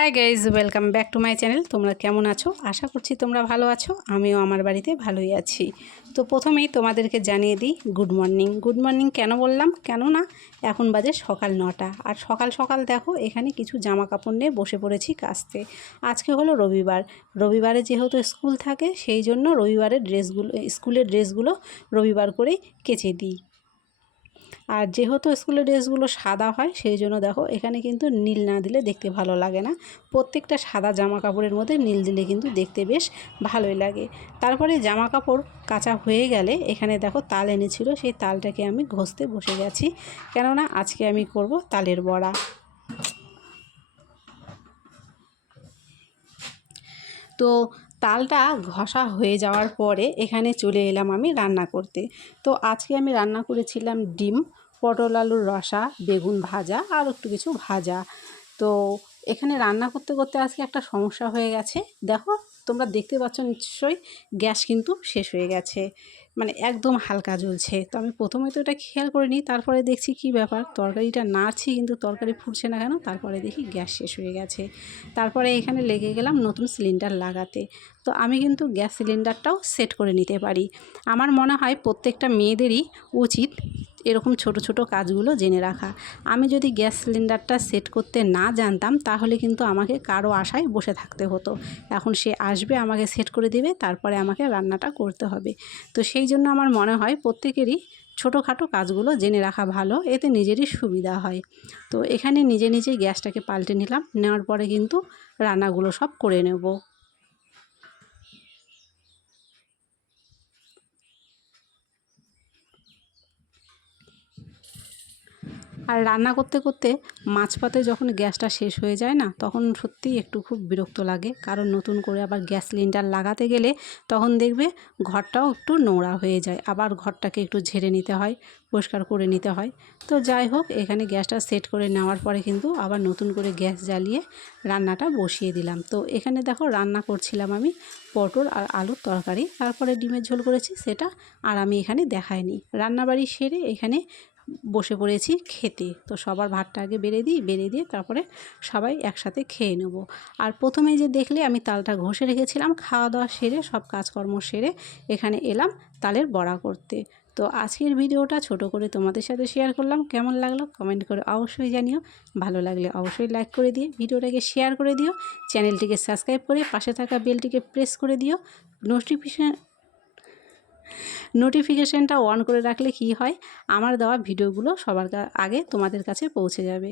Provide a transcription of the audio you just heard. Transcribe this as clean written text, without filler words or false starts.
Hi guys, welcome back to my channel. তোমরা কেমন আছো? আশা করছি তোমরা ভালো আছো। আমিও আমার বাড়িতে ভালোই আছি। তো প্রথমেই তোমাদেরকে জানিয়ে দিই গুড মর্নিং। গুড মর্নিং কেন বললাম? কেননা এখন বাজে সকাল 9টা, আর সকাল সকাল দেখো এখানে কিছু জামা কাপড় নিয়ে বসে পড়েছি কাচতে। আজকে হলো রবিবার। রবিবারে যেহেতু স্কুল থাকে সেই জন্য রবিবারের স্কুলের ড্রেসগুলো রবিবার করেই কেচে দিই। আর যেহেতু স্কুলের ড্রেসগুলো সাদা হয় সেই জন্য দেখো এখানে কিন্তু নীল না দিলে দেখতে ভালো লাগে না। প্রত্যেকটা সাদা জামা কাপড়ের মধ্যে নীল দিলে কিন্তু দেখতে বেশ ভালোই লাগে। তারপরে জামা কাপড় কাচা হয়ে গেলে এখানে দেখো তাল এনেছিল, সেই তালটাকে আমি ঘষতে বসে গেছি, কেননা আজকে আমি করব তালের বড়া। তো তালটা ঘষা হয়ে যাওয়ার পরে এখানে চলে এলাম আমি রান্না করতে। তো আজকে আমি রান্না করেছিলাম ডিম, পটল আলুর রসা, বেগুন ভাজা আর একটু কিছু ভাজা। তো এখানে রান্না করতে করতে আজকে একটা সমস্যা হয়ে গেছে। দেখো তোমরা দেখতে পাচ্ছ নিশ্চয়ই, গ্যাস কিন্তু শেষ হয়ে গেছে, মানে একদম হালকা জ্বলছে। তো আমি প্রথমে তো এটা খেয়াল করিনি, তারপরে দেখছি কি ব্যাপার, তরকারিটা নাড়ছি কিন্তু তরকারি ফুটছে না কেন। তারপরে দেখি গ্যাস শেষ হয়ে গেছে। তারপরে এখানে লেগে গেলাম নতুন সিলিন্ডার লাগাতে। তো আমি কিন্তু গ্যাস সিলিন্ডারটাও সেট করে নিতে পারি। আমার মনে হয় প্রত্যেকটা মেয়েদেরই উচিত এরকম ছোট ছোট কাজগুলো জেনে রাখা। আমি যদি গ্যাস সিলিন্ডারটা সেট করতে না জানতাম তাহলে কিন্তু আমাকে কারো আশায় বসে থাকতে হতো। এখন সে আসবে, আমাকে সেট করে দেবে, তারপরে আমাকে রান্নাটা করতে হবে। তো সেই জন্য আমার মনে হয় প্রত্যেকেরই ছোটোখাটো কাজগুলো জেনে রাখা ভালো, এতে নিজেরই সুবিধা হয়। তো এখানে নিজে নিজেই গ্যাসটাকে পাল্টে নিলাম, নেওয়ার পরে কিন্তু রান্নাগুলো সব করে নেব। আর রান্না করতে করতে মাঝপথে যখন গ্যাসটা শেষ হয়ে যায় না, তখন সত্যিই একটু খুব বিরক্ত লাগে। কারণ নতুন করে আবার গ্যাস সিলিন্ডার লাগাতে গেলে তখন দেখবে ঘরটাও একটু নোংরা হয়ে যায়, আবার ঘরটাকে একটু ঝেড়ে নিতে হয়, পরিষ্কার করে নিতে হয়। তো যাই হোক, এখানে গ্যাসটা সেট করে নেওয়ার পরে কিন্তু আবার নতুন করে গ্যাস জ্বালিয়ে রান্নাটা বসিয়ে দিলাম। তো এখানে দেখো রান্না করছিলাম আমি পটল আর আলুর তরকারি, তারপরে ডিমের ঝোল করেছি, সেটা আর আমি এখানে দেখাইনি। রান্নাবাড়ি সেরে এখানে বসে পড়েছি খেতে। তো সবার ভাতটা আগে বেড়ে দিয়ে তারপরে সবাই একসাথে খেয়ে নেব। আর প্রথমে যে দেখলে আমি তালটা ঘষে রেখেছিলাম, খাওয়া দাওয়া সেরে সব কাজকর্ম সেরে এখানে এলাম তালের বড়া করতে। তো আজকের ভিডিওটা ছোট করে তোমাদের সাথে শেয়ার করলাম। কেমন লাগলো কমেন্ট করে অবশ্যই জানিও। ভালো লাগলে অবশ্যই লাইক করে দিয়ে ভিডিওটাকে শেয়ার করে দিও। চ্যানেলটিকে সাবস্ক্রাইব করে পাশে থাকা বেলটিকে প্রেস করে দিও। নোটিফিকেশানটা অন করে রাখলে কি হয়, আমার দেওয়া ভিডিওগুলো সবার আগে তোমাদের কাছে পৌঁছে যাবে।